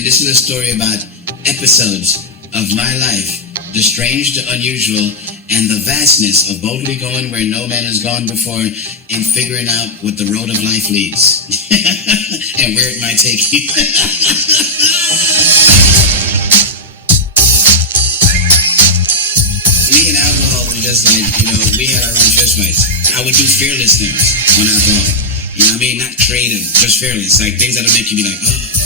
And this is a story about episodes of my life, the strange, the unusual, and the vastness of boldly going where no man has gone before in figuring out what the road of life leads and where it might take you. Me and alcohol was just like, we had our own fist fights. I would do fearless things on alcohol. You know what I mean? Not creative, just fearless. Like things that'll make you be like, oh.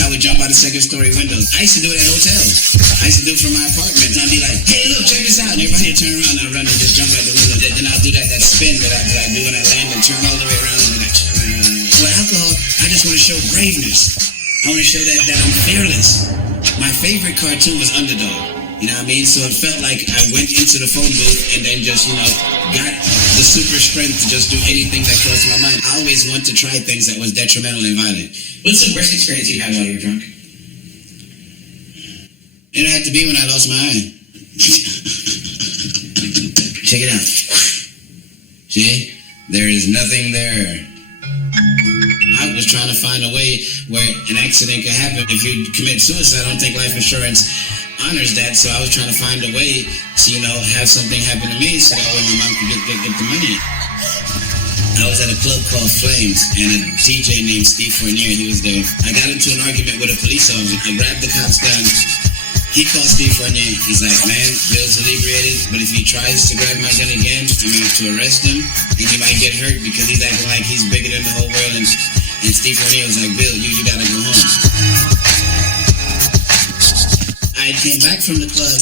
I would jump out of second-story windows. I used to do it at hotels. I used to do it from my apartment. I'd be like, hey, look, check this out. And everybody would turn around and I'd run and just jump out the window. Then I'll do that spin that I do when I land and turn all the way around and be like, with alcohol, I just want to show braveness. I want to show that I'm fearless. My favorite cartoon was Underdog. You know what I mean? So it felt like I went into the phone booth and then just, got the super strength to just do anything that crossed my mind. I always want to try things that was detrimental and violent. What's the worst experience you had while you were drunk? It had to be when I lost my eye. Check it out. See? There is nothing there. I was trying to find a way where an accident could happen. If you commit suicide, I don't think life insurance honors that, so I was trying to find a way to, have something happen to me so that way my mom could get the money. I was at a club called Flames, and a DJ named Steve Fournier, he was there. I got into an argument with a police officer. I grabbed the cop's gun. He called Steve Fournier. He's like, man, Bill's inebriated, but if he tries to grab my gun again, I'm going to have to arrest him, and he might get hurt because he's acting like he's bigger than the whole world. And Steve Fournier was like, Bill, you got to go home. I came back from the club,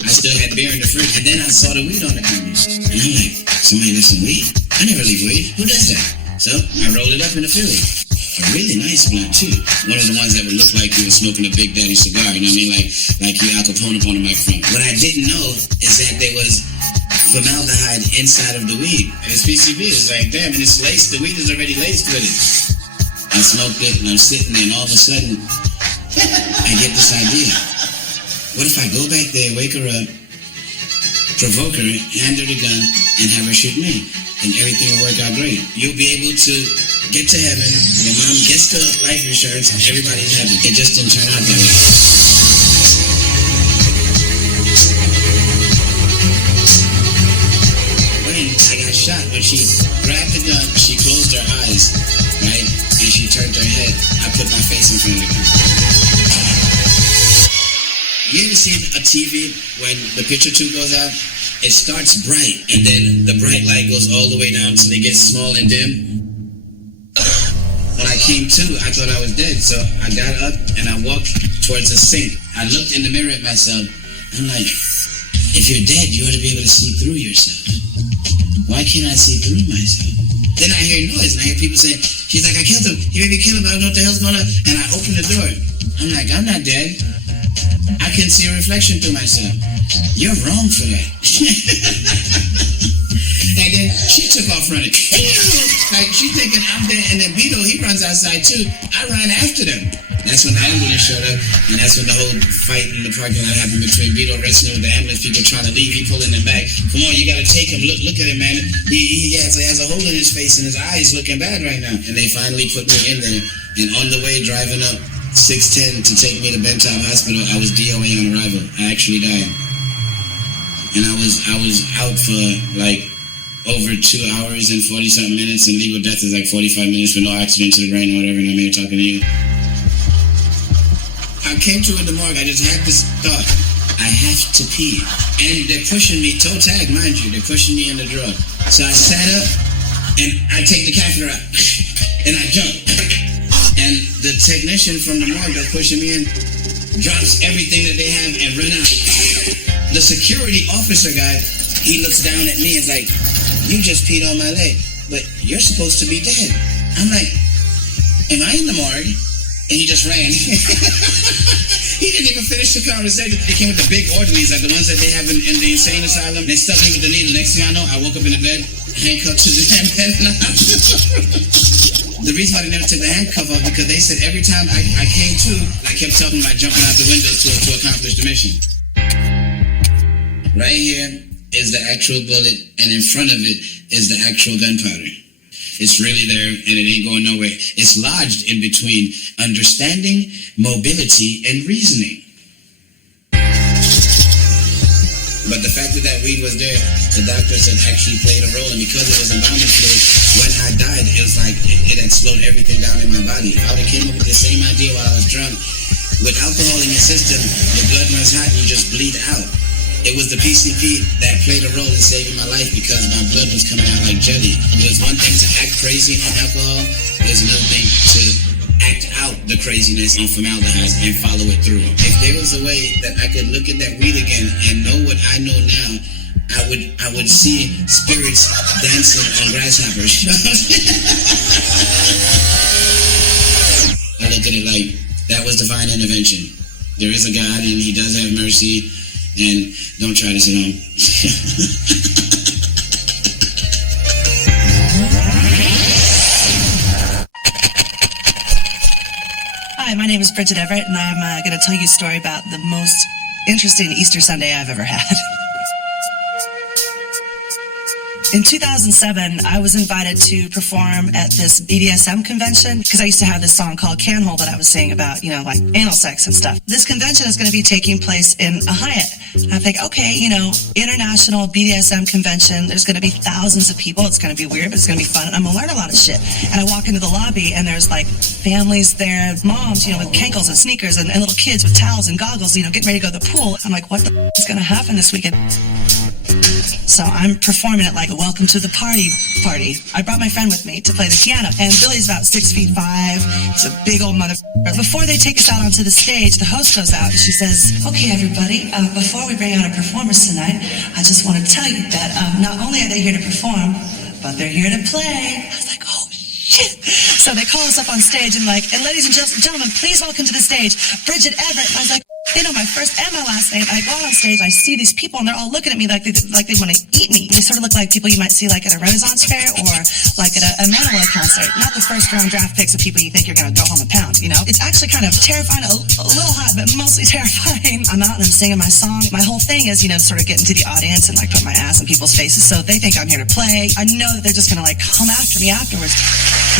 I still had beer in the fridge, and then I saw the weed on the counter. And I'm like, somebody left some weed? I never leave weed. Who does that? So I rolled it up in a Philly. A really nice blunt too. One of the ones that would look like you were smoking a Big Daddy cigar, you know what I mean? Like you Al Capone up on the microphone. What I didn't know is that there was formaldehyde inside of the weed. And it's PCB. It's like, damn, and it's laced. The weed is already laced with it. I smoked it and I'm sitting there and all of a sudden I get this idea. What if I go back there, wake her up, provoke her, hand her the gun, and have her shoot me? And everything will work out great. You'll be able to get to heaven, your mom gets the life insurance, and everybody's happy. It just didn't turn out that way. When I got shot, when she grabbed the gun, she closed her eyes, right? And she turned her head. I put my face in front of the gun. You ever see a TV when the picture tube goes out? It starts bright, and then the bright light goes all the way down until it gets small and dim. When I came to, I thought I was dead, so I got up and I walked towards the sink. I looked in the mirror at myself. I'm like, if you're dead, you ought to be able to see through yourself. Why can't I see through myself? Then I hear noise, and I hear people saying, she's like, I killed him. You made me kill him. I don't know what the hell's going on. And I open the door. I'm like, I'm not dead. I can see a reflection through myself. You're wrong for that. And then she took off running. Like, she's thinking I'm dead. And then Beto, he runs outside too. I ran after them. That's when the ambulance showed up. And that's when the whole fight in the parking lot happened between Beto wrestling with the ambulance people trying to leave. He pulling them back. Come on, you got to take him. Look at him, man. He has a hole in his face and his eyes looking bad right now. And they finally put me in there. And on the way driving up 610 to take me to Bentop Hospital, I was DOA on arrival. I actually died. And I was out for like over 2 hours and 40-something minutes, and legal death is like 45 minutes with no accident to the brain or whatever, and I'm here talking to you. I came to in the morgue, I just had this thought, I have to pee. And they're pushing me, toe tag, mind you, they're pushing me in the drawer. So I sat up, and I take the catheter out, and I jump. And the technician from the morgue that's pushing me in drops everything that they have and run out. The security officer guy, he looks down at me and is like, you just peed on my leg, but you're supposed to be dead. I'm like, am I in the morgue? And he just ran. He didn't even finish the conversation. They came with the big orderlies, like the ones that they have in the insane asylum. They stuffed me with the needle. Next thing I know, I woke up in the bed, handcuffed to the bed. The reason why they never took the handcuff off because they said every time I came to, I kept talking about jumping out the window to accomplish the mission. Right here is the actual bullet, and in front of it is the actual gunpowder. It's really there, and it ain't going nowhere. It's lodged in between understanding, mobility, and reasoning. But the fact that weed was there, the doctors had actually played a role, and because it was embalming fluid, when I died, it was like it had slowed everything down in my body. I would have came up with the same idea while I was drunk. With alcohol in your system, your blood runs hot and you just bleed out. It was the PCP that played a role in saving my life because my blood was coming out like jelly. It was one thing to act crazy on alcohol. It was another thing to act out the craziness on formaldehyde and follow it through. If there was a way that I could look at that weed again and know what I know now, I would see spirits dancing on grasshoppers. I look at it like that was divine intervention. There is a God and he does have mercy, and don't try this at home. Hi, my name is Bridget Everett, and I'm going to tell you a story about the most interesting Easter Sunday I've ever had. In 2007, I was invited to perform at this BDSM convention because I used to have this song called Canhole that I was singing about, like anal sex and stuff. This convention is going to be taking place in a Hyatt. And I think, okay, international BDSM convention, there's going to be thousands of people. It's going to be weird, but it's going to be fun. And I'm going to learn a lot of shit. And I walk into the lobby and there's like families there, moms, with cankles and sneakers and little kids with towels and goggles, getting ready to go to the pool. I'm like, what the is going to happen this weekend? So I'm performing it like a welcome to the party. I brought my friend with me to play the piano, and Billy's about 6'5". He's a big old motherfucker. Before they take us out onto the stage, the host goes out and she says, okay, everybody, before we bring out our performers tonight, I just want to tell you that not only are they here to perform, but they're here to play. I was like, oh, shit. So they call us up on stage and and ladies and gentlemen, please welcome to the stage, Bridget Everett. And I was like, they know my first and my last name. I go out on stage, I see these people, and they're all looking at me like they want to eat me. They sort of look like people you might see like at a Renaissance fair or like at a Manowar concert. Not the first round draft picks of people you think you're going to go home and pound, It's actually kind of terrifying, a little hot, but mostly terrifying. I'm out and I'm singing my song. My whole thing is, sort of get into the audience and put my ass in people's faces. So they think I'm here to play. I know that they're just going to come after me afterwards.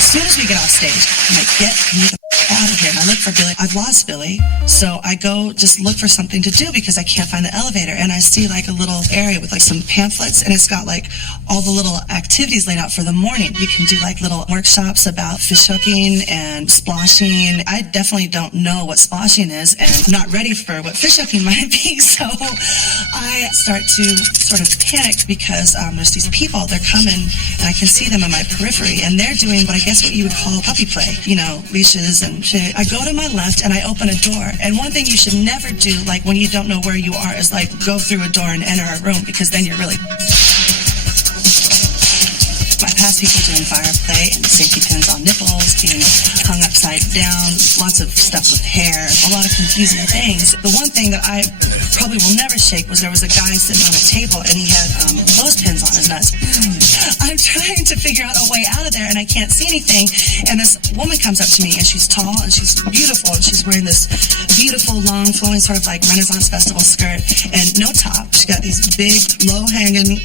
As soon as we get off stage, I'm like, get me the out of here. And I look for Billy. I've lost Billy. So I go just look for something to do because I can't find the elevator. And I see a little area with some pamphlets, and it's got all the little activities laid out for the morning. You can do little workshops about fish hooking and splashing. I definitely don't know what splashing is and I'm not ready for what fish hooking might be. So I start to sort of panic because there's these people, they're coming and I can see them in my periphery and they're doing what you would call puppy play, leashes and shit. I go to my left and I open a door, and one thing you should never do when you don't know where you are is go through a door and enter a room, because then you're really I pass people doing fire play and safety pins on nipples, being hung upside down, lots of stuff with hair, a lot of confusing things. The one thing that I probably will never shake was there was a guy sitting on a table and he had clothespins on his nuts. I'm trying to figure out a way out of there and I can't see anything. And this woman comes up to me and she's tall and she's beautiful and she's wearing this beautiful, long, flowing sort of Renaissance festival skirt and no top. She's got these big, low-hanging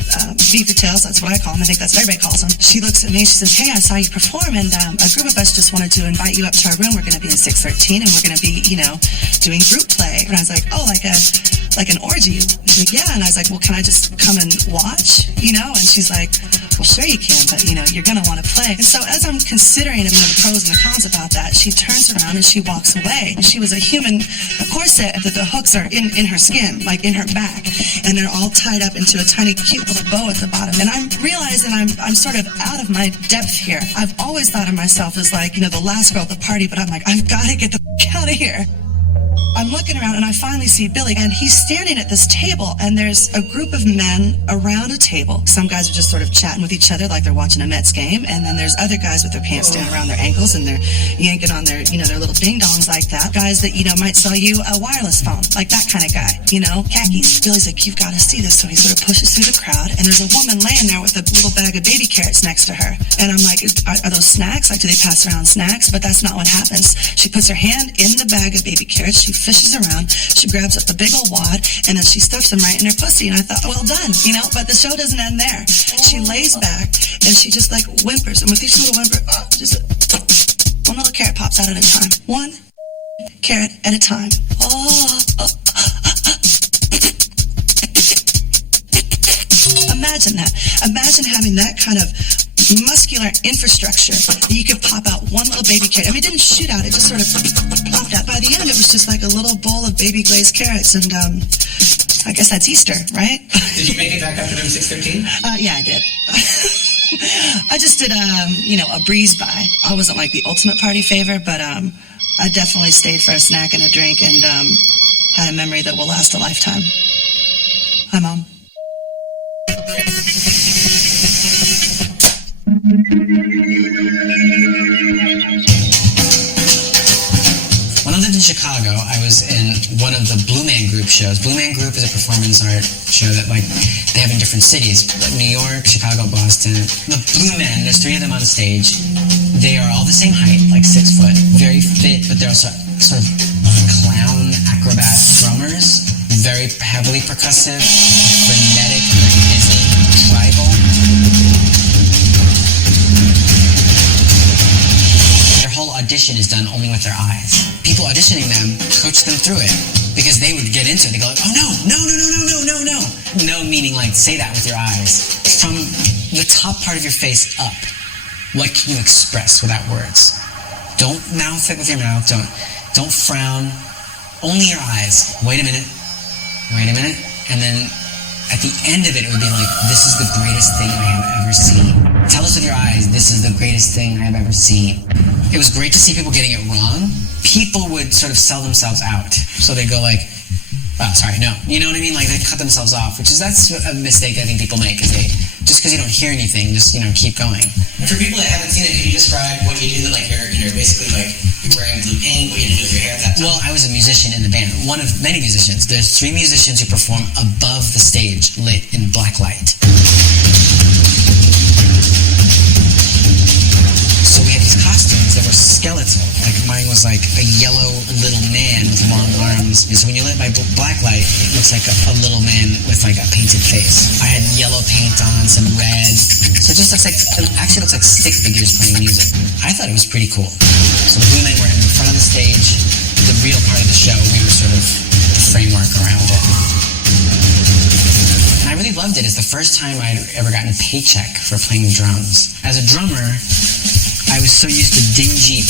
beaver tails. That's what I call them. I think that's what everybody calls them. She looks at me and she says, hey, I saw you perform and a group of us just wanted to invite you up to our room. We're going to be in 613 and we're going to be, doing group play. And I was like, oh, like an orgy. She's like, yeah. And I was like, well, can I just come and watch? And she's like, well, sure you can, but you're going to want to play. And so as I'm considering the pros and the cons about that, she turns around and she walks away. She was a human corset that the hooks are in her skin, in her back. And they're all tied up into a tiny, cute little bow at the bottom. And I'm realizing I'm sort of out of my depth here. I've always thought of myself as the last girl at the party, but I'm like, I've got to get the out of here. I'm looking around and I finally see Billy and he's standing at this table and there's a group of men around a table. Some guys are just sort of chatting with each other like they're watching a Mets game, and then there's other guys with their pants down around their ankles and they're yanking on their, their little ding-dongs like that. Guys that, might sell you a wireless phone, like that kind of guy, khakis. Billy's like, you've got to see this. So he sort of pushes through the crowd and there's a woman laying there with a little bag of baby carrots next to her. And I'm like, are those snacks? Do they pass around snacks? But that's not what happens. She puts her hand in the bag of baby carrots, she fishes around, she grabs up a big old wad, and then she stuffs them right in her pussy. And I thought, well done, but the show doesn't end there. She lays back, and she just like whimpers, and with each little whimper, just one little carrot pops out at a time. One carrot at a time. Imagine that. Imagine having that kind of muscular infrastructure that you could pop out one little baby carrot. I mean, it didn't shoot out. It just sort of plopped out. By the end, it was just like a little bowl of baby glazed carrots. And I guess that's Easter, right? Did you make it back up to room 613? Yeah, I did. I just did, a breeze by. I wasn't like the ultimate party favor, but I definitely stayed for a snack and a drink and had a memory that will last a lifetime. Hi, Mom. When I lived in Chicago, I was in one of the Blue Man Group shows. Blue Man Group is a performance art show that they have in different cities, like New York, Chicago, Boston. The Blue Men, there's 3 of them on stage. They are all the same height, like 6 foot, very fit, but they're also sort of clown acrobat drummers, very heavily percussive, frenetic, very busy, tribal. Their whole audition is done only with their eyes. People auditioning them coach them through it because they would get into it. They go like, oh no, no, no, no, no, no, no, no. No meaning like say that with your eyes. From the top part of your face up, what can you express without words? Don't mouth it with your mouth. Don't frown. Only your eyes. Wait a minute. And then at the end of it, it would be like, this is the greatest thing I have ever seen. Tell us with your eyes, this is the greatest thing I have ever seen. It was great to see people getting it wrong. People would sort of sell themselves out. So they go like, oh, sorry, no. You know what I mean? Like they cut themselves off, that's a mistake I think people make, is just because you don't hear anything, just, keep going. And for people that haven't seen it, can you describe what you do? Like you're basically like, you're wearing blue paint, what you do with your hair at that time? Well, I was a musician in the band, one of many musicians. There's 3 musicians who perform above the stage, lit in black light. So we had these costumes that were skeletal. Like mine was like a yellow little man with long arms. And so when you lit by black light, it looks like a little man with like a painted face. I had yellow paint on, some red. So it just looks like, stick figures playing music. I thought it was pretty cool. So the Blue Men were in front of the stage. The real part of the show, we were sort of the framework around it. And I really loved it. It's the first time I'd ever gotten a paycheck for playing drums. As a drummer, I was so used to dingy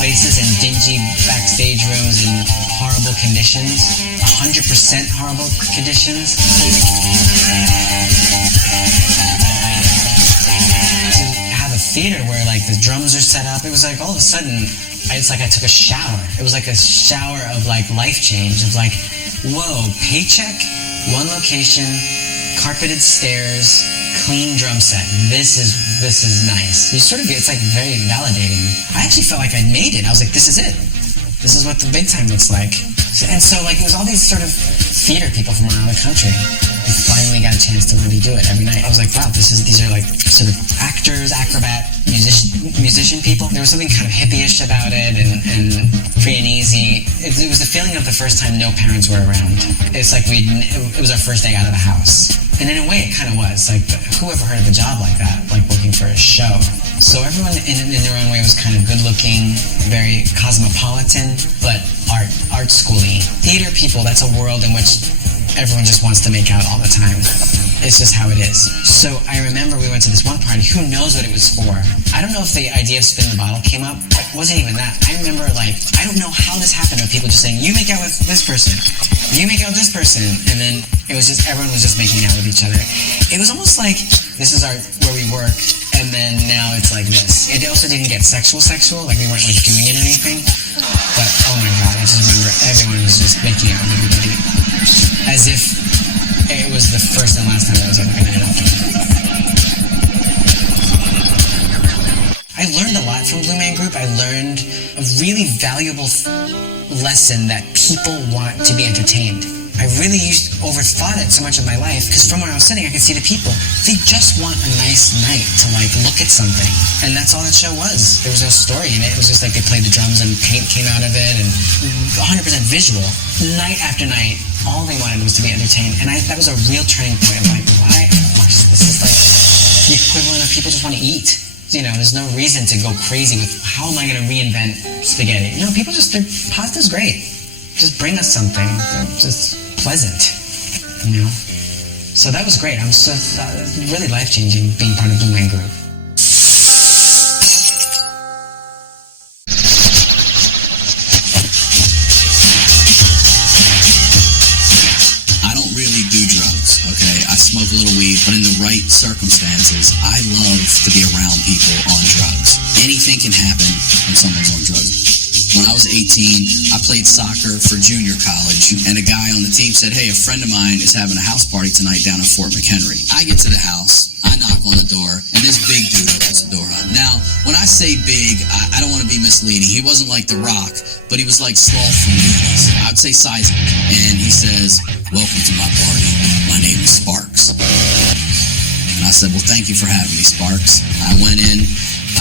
places and dingy backstage rooms and horrible conditions, 100% horrible conditions. To have a theater where like the drums are set up, it was like all of a sudden, it's like I took a shower. It was like a shower of like life change, of like, whoa, paycheck, one location, carpeted stairs, clean drum set. This is nice. You sort of get, it's like very validating. I actually felt like I'd made it. I was like, this is it. This is what the big time looks like. And so like it was all these sort of theater people from around the country who finally got a chance to really do it every night. I was like, wow, these are like sort of actors, acrobat, musician people. There was something kind of hippie-ish about it and free and easy. It was the feeling of the first time no parents were around. It's like it was our first day out of the house. And in a way, it kind of was. Like, who ever heard of a job like that? Like working for a show. So everyone in their own way was kind of good-looking, very cosmopolitan, but art schooly. Theater people, that's a world in which everyone just wants to make out all the time. It's just how it is. So I remember we went to this one party. Who knows what it was for? I don't know if the idea of spin the bottle came up. It wasn't even that. I remember like, I don't know how this happened, but people just saying, you make out with this person. You make out with this person. And then it was just, everyone was just making out with each other. It was almost like, this is where we work. And then now it's like this. It also didn't get sexual, like we weren't like doing it or anything. But oh my God, I just remember everyone was just making out with everybody. As if it was the first and last time I was ever going to end up. I learned a lot from Blue Man Group. I learned a really valuable lesson that people want to be entertained. I really overthought it so much of my life, because from where I was sitting, I could see the people. They just want a nice night to like look at something. And that's all that show was. There was no story in it. It was just like they played the drums and paint came out of it, and 100% visual. Night after night, all they wanted was to be entertained. And that was a real turning point of like, why? This is like the equivalent of people just want to eat. You know, there's no reason to go crazy with how am I going to reinvent spaghetti? No, people pasta's great. Just bring us something just pleasant, you know? So that was great. I'm so really life-changing being part of Blue Man Group. I don't really do drugs, okay? I smoke a little weed, but in the right circumstances, I love to be around people on drugs. Anything can happen when someone's on drugs. When I was 18, I played soccer for junior college, and a guy on the team said, hey, a friend of mine is having a house party tonight down in Fort McHenry. I get to the house, I knock on the door, and this big dude opens the door up. Now, when I say big, I don't want to be misleading. He wasn't like The Rock, but he was like Sloth from Goonies. I'd say sizable. And he says, welcome to my party. My name is Sparks. And I said, well, thank you for having me, Sparks. I went in,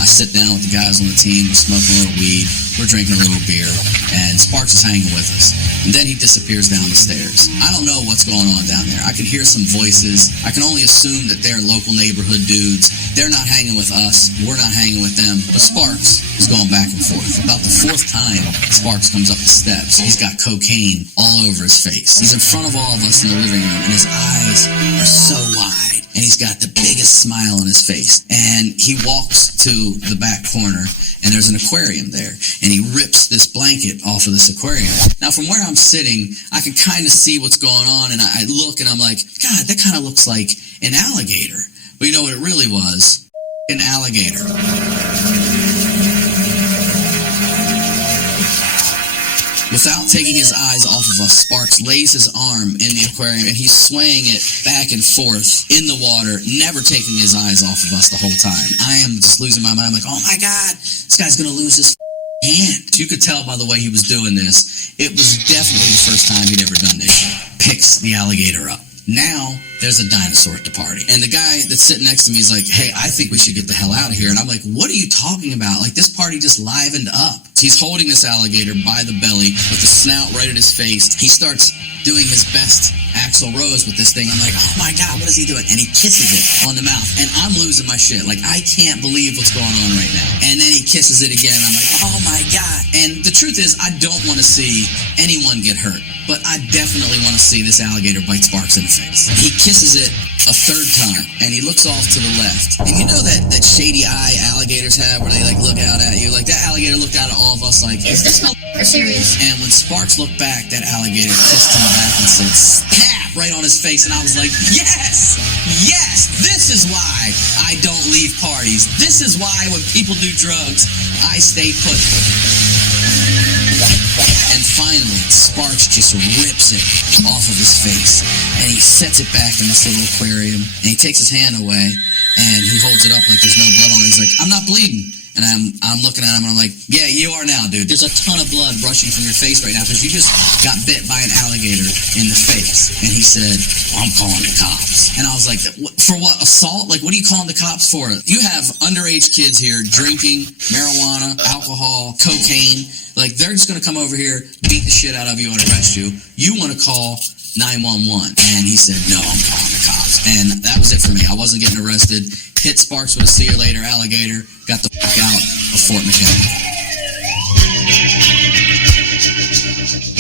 I sit down with the guys on the team, we're smoking a little weed, we're drinking a little beer, and Sparks is hanging with us. And then he disappears down the stairs. I don't know what's going on down there. I can hear some voices. I can only assume that they're local neighborhood dudes. They're not hanging with us, we're not hanging with them. But Sparks is going back and forth. About the fourth time, Sparks comes up the steps. He's got cocaine all over his face. He's in front of all of us in the living room, and his eyes are so wide. And he's got the biggest smile on his face. And he walks to the back corner, and there's an aquarium there. And he rips this blanket off of this aquarium. Now, from where I'm sitting, I can kind of see what's going on, and I look, and I'm like, God, that kind of looks like an alligator. But you know what it really was? An alligator. Without taking his eyes off of us, Sparks lays his arm in the aquarium and he's swaying it back and forth in the water, never taking his eyes off of us the whole time. I am just losing my mind. I'm like, oh my God, this guy's gonna lose his hand. You could tell by the way he was doing this, it was definitely the first time he'd ever done this. Picks the alligator up. Now, there's a dinosaur at the party. And the guy that's sitting next to me is like, hey, I think we should get the hell out of here. And I'm like, what are you talking about? Like, this party just livened up. He's holding this alligator by the belly with the snout right at his face. He starts doing his best Axl Rose with this thing. I'm like, oh my God, what is he doing? And he kisses it on the mouth. And I'm losing my shit. Like, I can't believe what's going on right now. And then he kisses it again. I'm like, oh my God. And the truth is, I don't want to see anyone get hurt. But I definitely want to see this alligator bite Sparks in the face. He kisses it a third time, and he looks off to the left. And you know that shady eye alligators have where they like look out at you? Like that alligator looked out at all of us like, is this serious? And when Sparks looked back, that alligator kissed him back and said, snap, right on his face. And I was like, yes, this is why I don't leave parties. This is why when people do drugs, I stay put. And finally, Sparks just rips it off of his face, and he sets it back in this little aquarium, and he takes his hand away, and he holds it up like there's no blood on it. He's like, I'm not bleeding. And I'm looking at him, and I'm like, yeah, you are now, dude. There's a ton of blood rushing from your face right now because you just got bit by an alligator in the face. And he said, well, I'm calling the cops. And I was like, for what, assault? Like, what are you calling the cops for? You have underage kids here drinking marijuana, alcohol, cocaine. Like, they're just going to come over here, beat the shit out of you, and arrest you. You want to call 911. And he said, no, I'm calling the cops. And that was it for me. I wasn't getting arrested. Hit Sparks with a see you later alligator. Got the fuck out of Fort McHenry.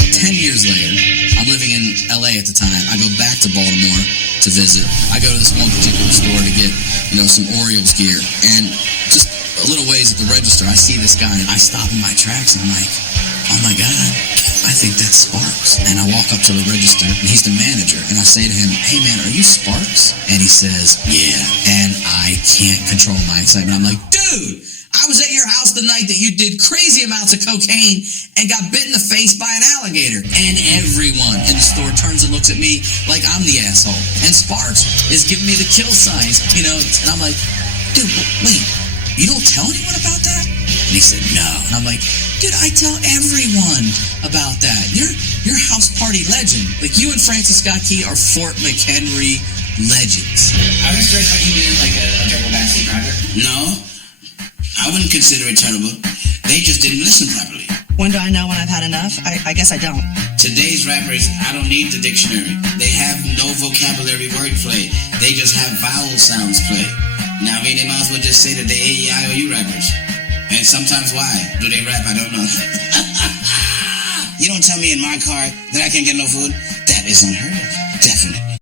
10 years later, I'm living in LA at the time. I go back to Baltimore to visit. I go to this one particular store to get, some Orioles gear. And just a little ways at the register, I see this guy, and I stop in my tracks, and I'm like, oh my God, I think that's Sparks. And I walk up to the register, and he's the manager, and I say to him, hey man, are you Sparks? And he says, yeah. And I can't control my excitement. I'm like, dude, I was at your house the night that you did crazy amounts of cocaine and got bit in the face by an alligator. And everyone in the store turns and looks at me like I'm the asshole. And Sparks is giving me the kill signs, and I'm like, dude, wait, you don't tell anyone about that? And he said, no. And I'm like, Dude, I tell everyone about that. You're house party legend. Like, you and Francis Scott Key are Fort McHenry legends. I was curious about you being like a terrible backseat driver. No, I wouldn't consider it terrible. They just didn't listen properly. When do I know when I've had enough? I guess I don't. Today's rappers, I don't need the dictionary. They have no vocabulary wordplay. They just have vowel sounds play. Now, I mean, they might as well just say that they A-E-I-O-U rappers. And sometimes why? Do they rap? I don't know. You don't tell me in my car that I can't get no food? That is unheard of. Definitely.